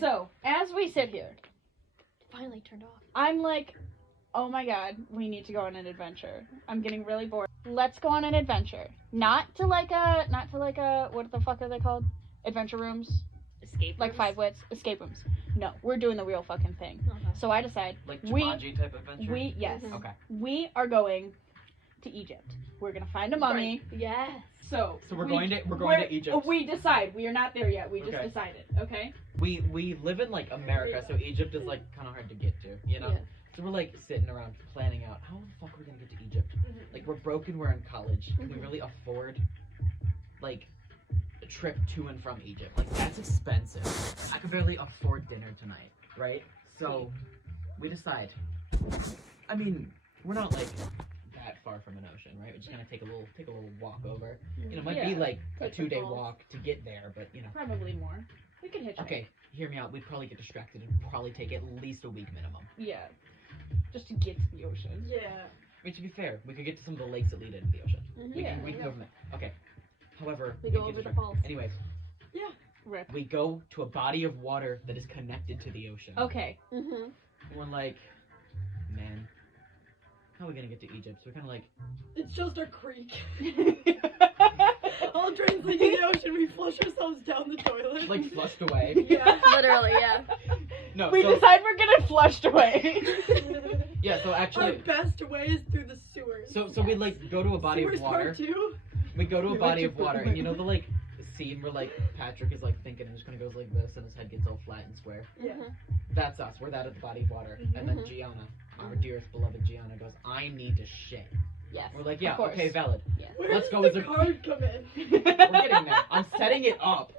So, as we sit here, Finally turned off. I'm like, oh my god, we need to go on an adventure. I'm getting really bored. Let's go on an adventure. Not to like a, what the fuck are they called? Adventure rooms? Escape Like rooms? 5 wits? Escape rooms. No, we're doing the real fucking thing. Okay. So I decide, Like Jumanji type adventure? yes. Mhm. Okay. We are going to Egypt. We're gonna find a mummy. Right. Yes. So we're going to Egypt. We decide. We are not there yet. We just Okay. decided. Okay. We live in like America, so Egypt is like kind of hard to get to, you know. Yeah. So we're like sitting around planning out how the fuck we're gonna get to Egypt. Mhm. Like we're broken, we're in college. Can we Mhm. really afford like a trip to and from Egypt? Like that's expensive. I could barely afford dinner tonight, right? So we decide. I mean, we're not like that far from an ocean, right? We're just gonna take a little walk over. You know, it might be Yeah. like a Take the 2-day balls. walk to get there, but you know. Probably more. We could hitchhike. Okay, hear me out. We'd probably get distracted and probably take at least a week minimum. Yeah. Just to get to the ocean. Yeah. I mean, to be fair, we could get to some of the lakes that lead into the ocean. Mhm. We Yeah, can go from there. Okay. However, We go get over the distracted. falls. Anyways, Rip. we go to a body of water that is connected to the ocean. Okay. Mhm. We're like, man, how are we gonna get to Egypt? So we're kind of like, It's just a creek. All drains lead to the ocean. We flush ourselves down the toilet. like flushed away. Yeah. Literally, yeah. No, We so decide we're getting flushed away. yeah, so Our actually, best way is through the sewers. so we like go to a body Sewers of water. Part 2. We go to a We body like of to- water, and you know the like scene where like Patrick is like thinking and just kind of goes like this, and his head gets all flat and square. Yeah. Mhm. That's us. We're that at the body of water, and then Mhm. Gianna, our dearest beloved Gianna, goes, "I need to shit." Yes. We're like, "Yeah, course. okay, valid." Yes. Where Let's does go the as a- card come in? We're getting there. I'm setting it up.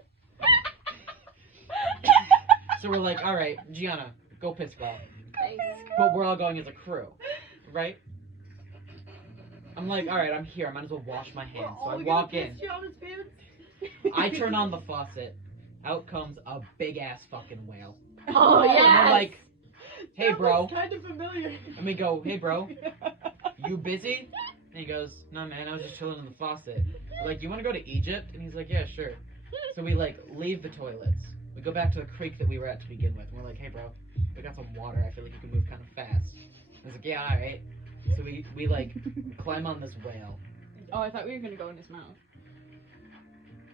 So we're like, "All right, Gianna, go piss well." Thanks. But we're all going as a crew, right? I'm like, "All right, I'm here. I might as well wash my hands." So I walk in. Gianna's pants. I turn on the faucet. Out comes a big ass fucking whale. Oh, And yes. we're like, "Hey, That bro." looks kind of familiar. And we go, "Hey, bro, you busy?" And he goes, "No, man, I was just chilling in the faucet." We're like, "You want to go to Egypt?" And he's like, "Yeah, sure." So we like leave the toilets. We go back to the creek that we were at to begin with. And we're like, "Hey, bro, we got some water. I feel like you can move kind of fast." I was like, "Yeah, all right." So we like climb on this whale. Oh, I thought we were gonna go in his mouth.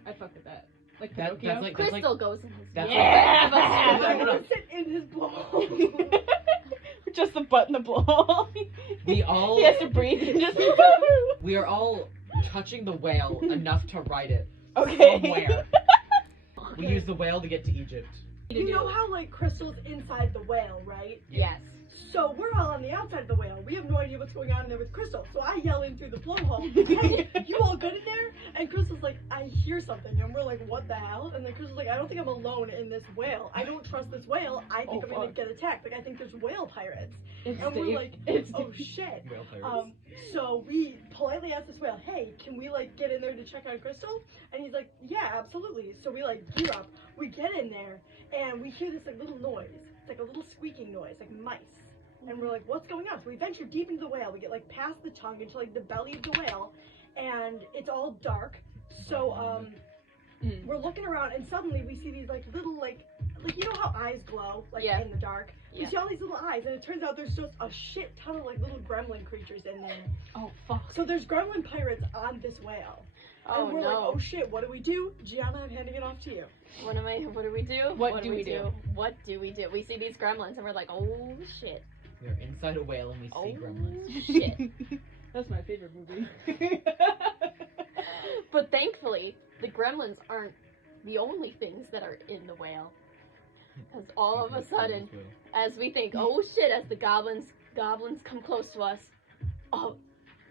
I'd fuck with that. Like That- Pinocchio. that's like- Crystal goes in his That's Yeah! I No, no, no. want to sit in his blowhole. Just the butt and the blow. We all He has to breathe and just. we are all touching the whale enough to ride it Okay. somewhere. We use the whale to get to Egypt. You know how like Crystal's inside the whale, right? Yes. So we're all on the outside of the whale. We have no idea what's going on in there with Crystal. So I yell in through the blowhole, "Hey, you all good in there?" And Crystal's like, "I hear something." And we're like, "What the hell?" And then Crystal's like, "I don't think I'm alone in this whale. I don't trust this whale. I think Oh, I'm gonna fuck. get attacked. Like I think there's whale pirates." It's And we're Dave. like, It's "Oh Dave. shit." Whale pirates. So we politely asked this whale, "Hey, can we like get in there to check on Crystal?" And he's like, "Yeah, absolutely." So we like gear up. We get in there and we hear this like little noise. It's like a little squeaking noise, like mice. And we're like, "What's going on?" So we venture deep into the whale. We get like past the tongue into like the belly of the whale, and it's all dark. So we're looking around, and suddenly we see these like little like you know how eyes glow like Yeah. in the dark. We Yeah. see all these little eyes, and it turns out there's just a shit ton of like little gremlin creatures in there. Oh fuck. So there's gremlin pirates on this whale. Oh And we're no. like, "Oh shit, what do we do?" Gianna, I'm handing it off to you. What do we do? What do we do? What do we do? We see these gremlins and we're like, oh shit. We're inside a whale and we Oh see gremlins. shit. That's my favorite movie. But thankfully, the gremlins aren't the only things that are in the whale. Because all of a sudden, as we think, oh shit, as the goblins come close to us, a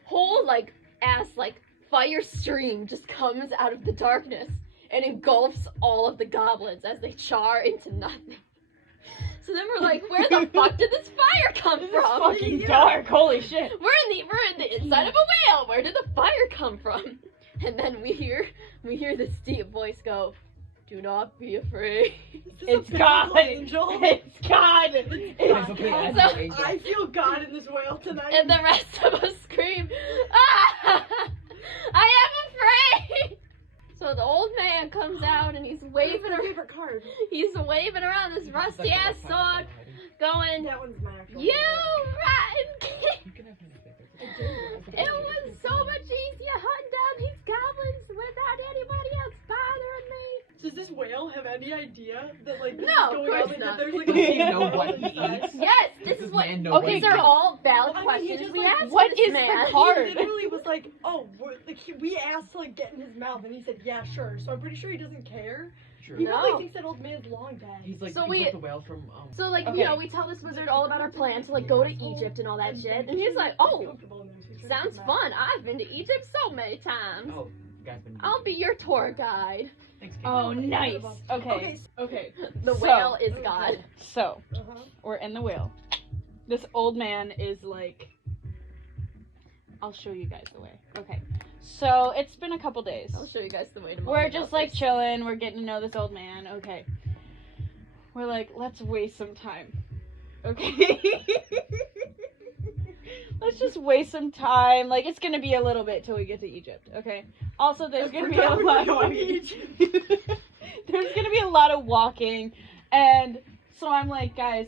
whole like ass like fire stream just comes out of the darkness and engulfs all of the goblins as they char into nothing. So then we're like, where the fuck did this fire come This is from? fucking dark. Holy shit. We're in the inside of a whale. Where did the fire come from? And then we hear this deep voice go, "Do not be afraid." Is this It's a biblical God. angel? It's God. It's It's God. God. Angel. I feel God in this whale tonight. And the rest of us scream, "Ah! I am afraid!" So So the old man comes out and he's waving my around. favorite card. He's waving around this rusty ass sword, going, That one's my actual "You favorite. rotten kid!" You can have my favorite. It was so much easier hunting down these goblins without anybody else bothering me. Does this whale have any idea that like this No, is of going course on? not. That there's like Does a he know whale what he inside? eats? Yes, Does this this is what. man know Okay, what he These are eats? all valid Well, I mean, he questions just, we like, asked what this is the man. card? He literally was like, oh, we asked to like get in his mouth, and he said, yeah, sure. So I'm pretty sure he doesn't care. Sure. He No. probably thinks that old man's long dead. He's like, So he's we- like the whale from So like Okay. you know, we tell this wizard all about our plan to like go to Egypt and all that shit, and he's like, "Oh, sounds fun. I've been to Egypt so many times. Oh, guy's been. I'll be your tour guide." Thanks, Kate. Oh, nice. Okay. Okay. Okay. The So- whale is God. So, Uh-huh. we're in the whale. This old man is like, I'll show you guys the way. Okay. So, it's been a couple days. I'll show you guys the way to. We're just like chilling. We're getting to know this old man. Okay. We're like, let's waste some time. Okay. Let's just waste some time. Like, it's gonna be a little bit till we get to Egypt. Okay. Also, there's gonna be a forgot we're lot. going to Egypt. There's gonna be a lot of walking, and so I'm like, guys,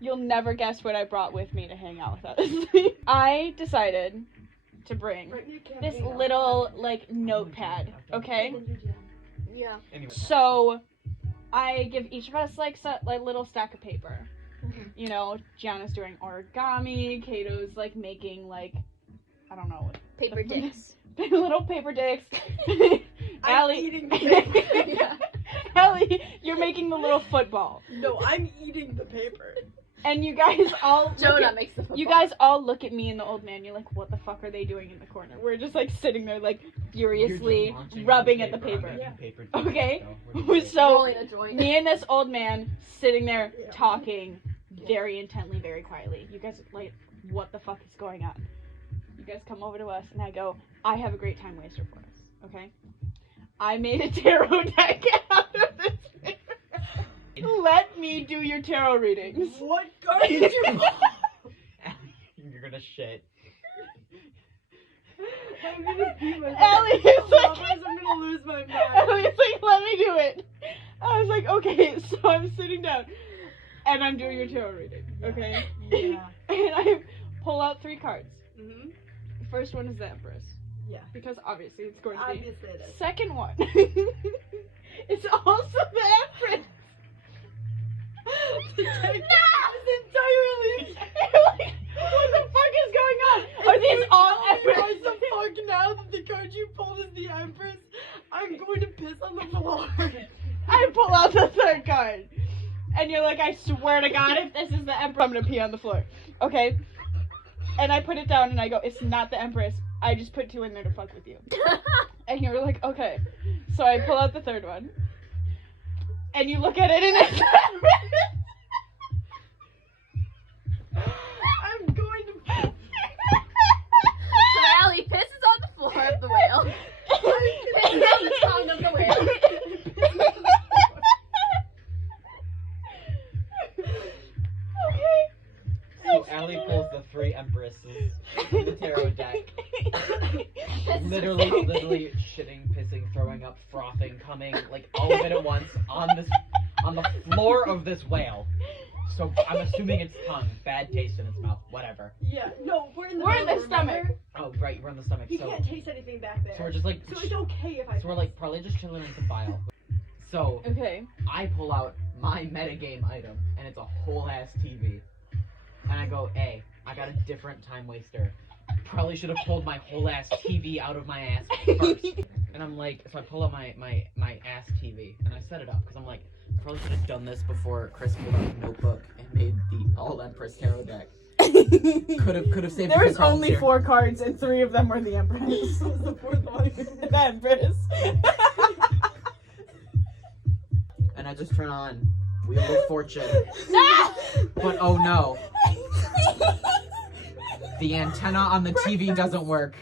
you'll never guess what I brought with me to hang out with us. I decided to bring Right, you can't this hang out. little like notepad. Okay. Yeah. Anyway. So, I give each of us like little stack of paper. Mhm. You know, Gianna's doing origami. Cato's like making like, I don't know, Paper dicks. little paper dicks. I'm Allie, eating the paper. Yeah. Allie, you're making the little football, No, I'm eating the paper. and you guys all look Jonah at- makes the football. you guys all look at me and the old man. You're like, what the fuck are they doing in the corner? We're just like sitting there like furiously rubbing at the paper. I'm Yeah. eating paper. Okay. So, we're good. So rolling a joint. me and this old man sitting there Yeah. talking very intently, very quietly. You guys like, what the fuck is going on? You guys come over to us, and I go, I have a great time waster for us. Okay. I made a tarot deck out of this paper. Let me do your tarot readings. What card did you pull? You're gonna shit. I'm gonna beat myself. Allie is like, Otherwise I'm gonna lose my mind. Ellie's like, let me do it. I was like, okay, so I'm sitting down, and I'm doing your tarot reading, okay? Yeah. And I pull out 3 cards. Mm-hmm. First one is the Empress, Yeah. because obviously it's going to be. Obviously it is. Second one is also the Empress. The deck is entirely. Like, what the fuck is going on? Are these all Right Empress? the fuck now that the card you pulled is the Empress, I'm going to piss on the floor. I pull out the 3rd card, and you're like, I swear to God, if this is the Empress, I'm gonna pee on the floor. Okay. And I put it down, and I go, it's not the Empress. I just put 2 in there to fuck with you. And you were like, okay. So I pull out the 3rd one. And you look at it and it's I'm going to piss. So Allie pisses on the floor of the whale. Pisses on the tongue of the whale. So Allie pulls the 3 empresses in the tarot deck. Literally shitting, pissing, throwing up, frothing, coming, like all of it at once on the floor of this whale. So I'm assuming it's tongue, bad taste in its mouth, whatever. Yeah, no, we're in the We're in middle, the stomach. remember? Oh right, we're in the stomach. He So can't taste anything back there. we're just like So it's okay if I so we're like probably just chilling in some file. So Okay. I pull out my metagame item, and it's a whole ass TV. And I go, hey, I got a different time waster. Probably should have pulled my whole ass TV out of my ass first. And I'm like, so I pull out my ass TV, and I set it up, because I'm like, probably should have done this before Chris pulled out a notebook and made the All Empress Tarot deck. Could have saved There's some problems only here. 4 cards, and 3 of them were the Empress. the 4th one. The Empress. And I just turn on Wheel of Fortune. But oh no. The antenna on the TV doesn't work.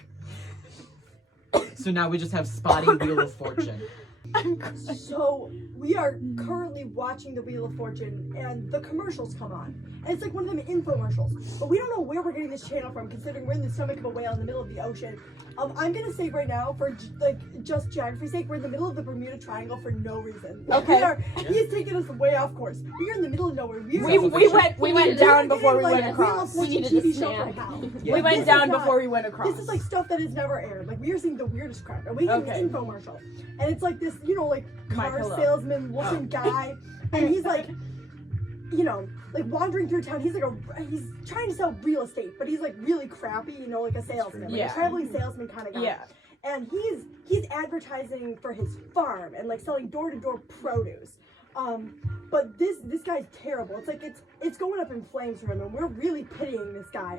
So now we just have spotty Wheel of Fortune. So we are currently watching the Wheel of Fortune, and the commercials come on. And it's like one of them infomercials. But we don't know where we're getting this channel from, considering we're in the stomach of a whale in the middle of the ocean. I'm gonna say right now, for just geography's sake, we're in the middle of the Bermuda Triangle for no reason. Okay. He's taking us way off course. We are in the middle of nowhere. We went down before we went across. We needed TV a show snack. from hell. Yeah. We went This down is before we went across. This is like stuff that is never aired. Like we are seeing the weirdest crap, and we get an infomercial, and it's like this, like My car pillow. salesman looking guy, and he's like, like wandering through town. He's trying to sell real estate, but he's like really crappy, like a salesman, like Yeah. a traveling salesman kind of guy. Yeah. And he's advertising for his farm and like selling door to door produce. But this guy's terrible. It's like it's going up in flames for him, and we're really pitying this guy.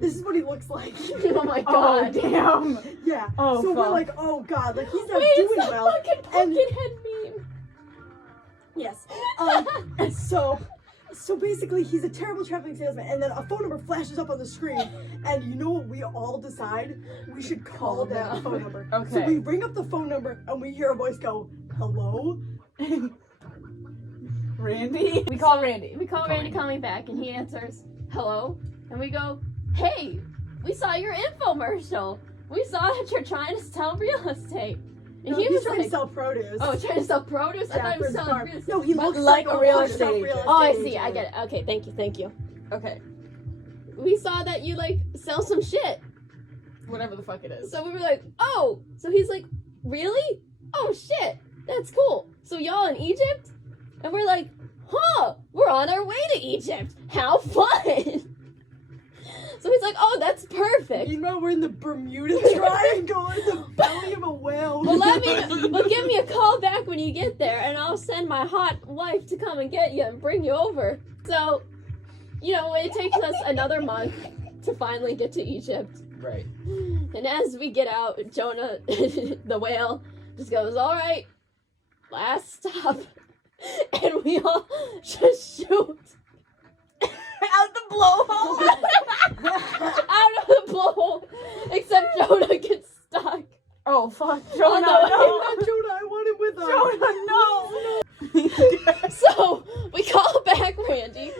This is what he looks like. Oh my Oh god. damn! Yeah. Oh, so fuck. we're like, oh god, like he's not Wait, doing it's the well. fucking And Pumpkinhead meme. yes. So basically, he's a terrible traveling salesman, and then a phone number flashes up on the screen, and you know what we all decide? We should call that phone number. Okay. So we ring up the phone number, and we hear a voice go, "Hello." Randy? We call Randy. We call Randy coming back, and he answers, "Hello," and we go, "Hey, we saw your infomercial. We saw that you're trying to sell real estate." And No, he he's was trying like, to sell produce. "Oh, trying to sell produce? I Yeah, thought he for was his selling farm. real estate." No, he But looks like a real fucked up estate agent. Oh, I agent. see. I get it. Okay, thank you. Okay. We saw that you sell some shit. Whatever the fuck it is. So we were like, "Oh." So he's like, "Really? Oh shit, that's cool. So y'all in Egypt?" And we're like, "Huh? We're on our way to Egypt. How fun!" So he's like, "Oh, that's perfect. Meanwhile, we're in the Bermuda Triangle in the belly of a whale. Well, give me a call back when you get there, and I'll send my hot wife to come and get you and bring you over." So, it takes us another month to finally get to Egypt. Right. And as we get out, Jonah, the whale, just goes, "All right, last stop." And we all just shoot Out the blowhole! out of the blowhole, except Jonah gets stuck. Oh fuck. Oh, Jonah, no. no! Jonah, I want it with us. Jonah, no! So we call back Randy,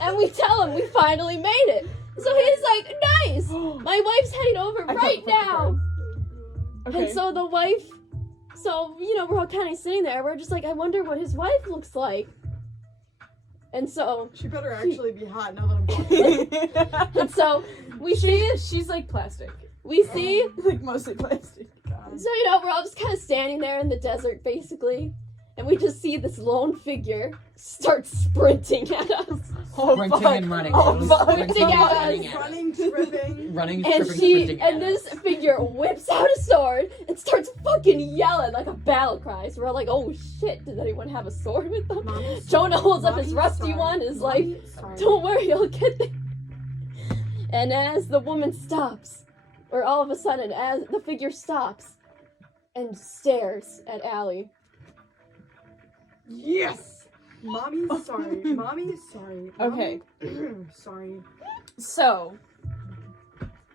and we tell him we finally made it. So he's like, "Nice, my wife's heading over I right got the now." Okay. And so the wife, we're all kind of sitting there. We're just like, I wonder what his wife looks like. And so, She better actually be hot now that I'm talking. and so we see, She's like plastic. we see. Like mostly plastic. So we're all just kind of standing there in the desert, basically, and we just see this lone figure start sprinting at us. Oh Sprinting fuck. and running. Oh fuck. Sprinting at us. Running, tripping. Running, And tripping, sprinting. at this us. figure whips out a sword and starts fucking yelling like a battle cry. So we're all like, "Oh shit, does anyone have a sword with them?" Mommy's Jonah holds up sorry. his rusty Sorry. one, is like, Mommy's sorry. "Don't worry, I'll get there." And as the woman stops, or all of a sudden, as the figure stops and stares at Allie. Yes! Mommy's sorry. Mommy's sorry. Okay. Mommy- sorry. So,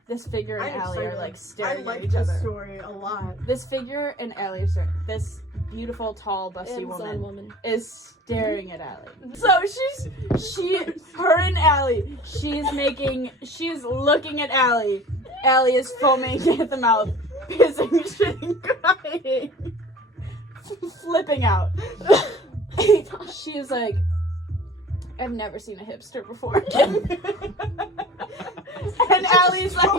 this figure and I'm Allie are excited. like I staring at like each this other. story a lot. This figure and Allie are staring. This beautiful, tall, busty Amazon woman woman. is staring at Allie. So her and Allie, she's looking at Allie. Allie is foaming at the mouth, pissing, shitting, crying, flipping out. She's like, "I've never seen a hipster before." And Allie's like,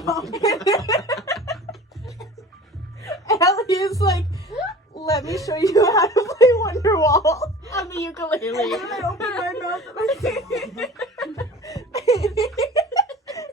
Allie is like, "Let me show you how to play Wonderwall on the ukulele." And I open my mouth and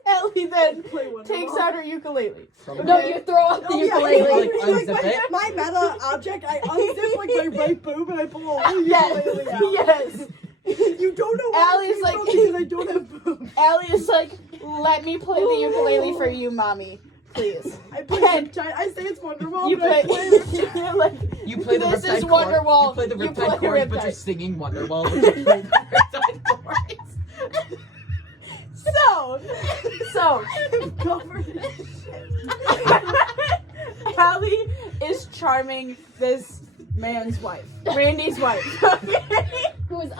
Ellie then play Wonderwall. takes out her ukulele. From No, you throw up the Oh, yeah, ukulele. Like, like unzip it? my meta object, I unzip like my right boob and I pull a whole Yes, ukulele out. yes. You don't know what Allie's I'm like- because I don't have boobs. Allie is like, "Let me play the ukulele for you, mommy, please." I play I say it's Wonderwall, You but I play. play You're like, You play the This Riptide is chord. Wonderwall. You play the You play Riptide chords, but Riptide. you're singing Wonderwall. But you play the Riptide chords. So, covered in shit. Allie is charming this man's wife. Randy's wife. Whose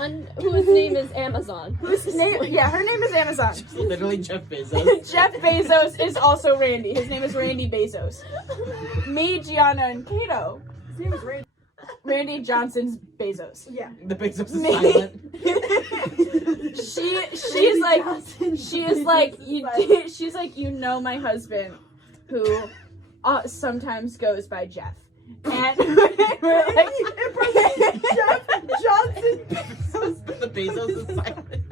name is Amazon. Whose name? Yeah, her name is Amazon. She's literally Jeff Bezos. Jeff Bezos is also Randy. His name is Randy Bezos. Me, Gianna, and Cato. His name is Randy. Randy Johnson's Bezos. Yeah. The Bezos is Me. silent. She's like, you know my husband, who sometimes goes by Jeff. And we're like, Jeff Johnson Bezos. The Bezos is silent.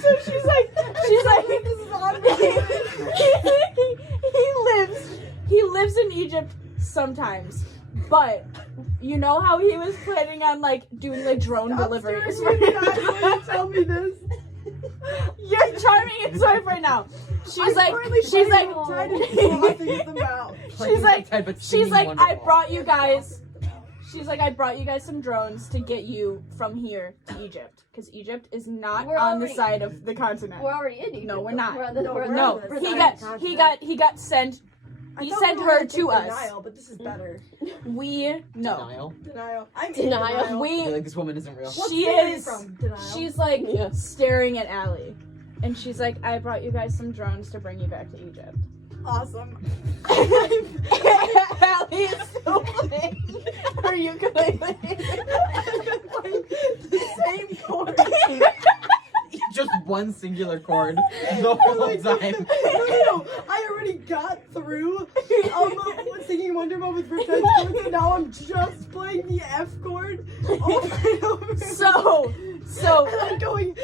so she's like, This is on he lives in Egypt sometimes, but you know how he was planning on like doing like drone deliveries. Tell me this. You're charming and swipe right now. She's like, She's like, I brought you guys. She's like, I brought you guys some drones to get you from here to Egypt, because Egypt is not We're on the already- side of the continent. We're already in Egypt. No, we're not. We're on the, No, we're we're No, on the he side got of the he got sent. He sent her to us. Denial, but this is better. We no. Denial. Denial. I'm in Denial. I feel We like this woman isn't real. What she state are you is- from? Denial. she's like Yeah. staring at Allie, and she's like, I brought you guys some drones to bring you back to Egypt. awesome. Allie is still playing her ukulele. The same chord. Just one singular chord the whole time. No, I already got through singing Wonder Mom with Riptide chords, and now I'm just playing the F chord over and over. So And I'm going.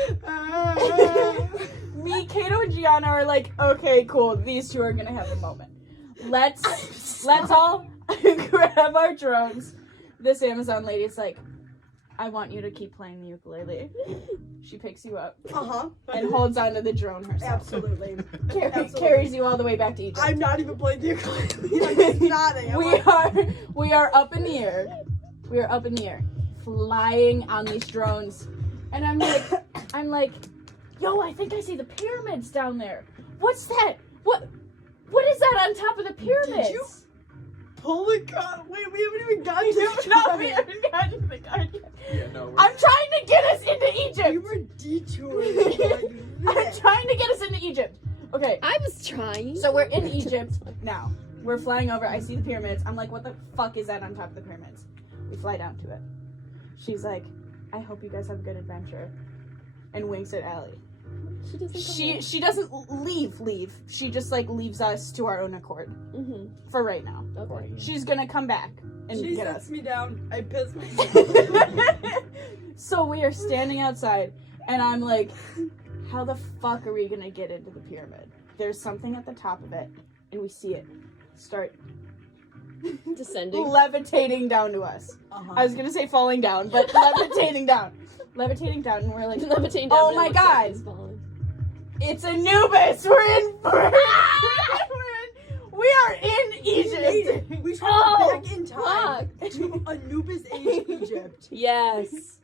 me, Cato, and Gianna are like, okay, cool. These two are gonna have a moment. Let's all grab our drones. This Amazon lady's like, I want you to keep playing the ukulele. She picks you up and holds onto the drone herself. Absolutely. Carries you all the way back to Egypt. I'm not even playing the ukulele. I'm just nodding. We are up in the air. We are up in the air, flying on these drones, and I'm like, yo, I think I see the pyramids down there. What's that? What is that on top of the pyramids? Did you pull the car? Wait, we haven't even gotten to No, we haven't gotten to the card yet. Yeah, no, I'm trying to get us into Egypt. You were detouring like I'm this. trying to get us into Egypt. Okay, I was trying. so we're in Egypt now. We're flying over. I see the pyramids. I'm like, what the fuck is that on top of the pyramids? We fly down to it. She's like, I hope you guys have a good adventure. And winks at Allie. She doesn't. She doesn't leave. She just like leaves us to our own accord Mm-hmm. for right now. Okay. She's gonna come back and She get sets us. me down. I piss myself. So we are standing outside, and I'm like, how the fuck are we gonna get into the pyramid? There's something at the top of it, and we see it start Descending. levitating down to us. I was gonna say falling down, but levitating down. Levitating down, and we're like, Levitating down. oh but it my looks like God. it's falling. it's Anubis! We are in Egypt! We traveled Oh, back in time fuck. to Anubis age Egypt. Yes.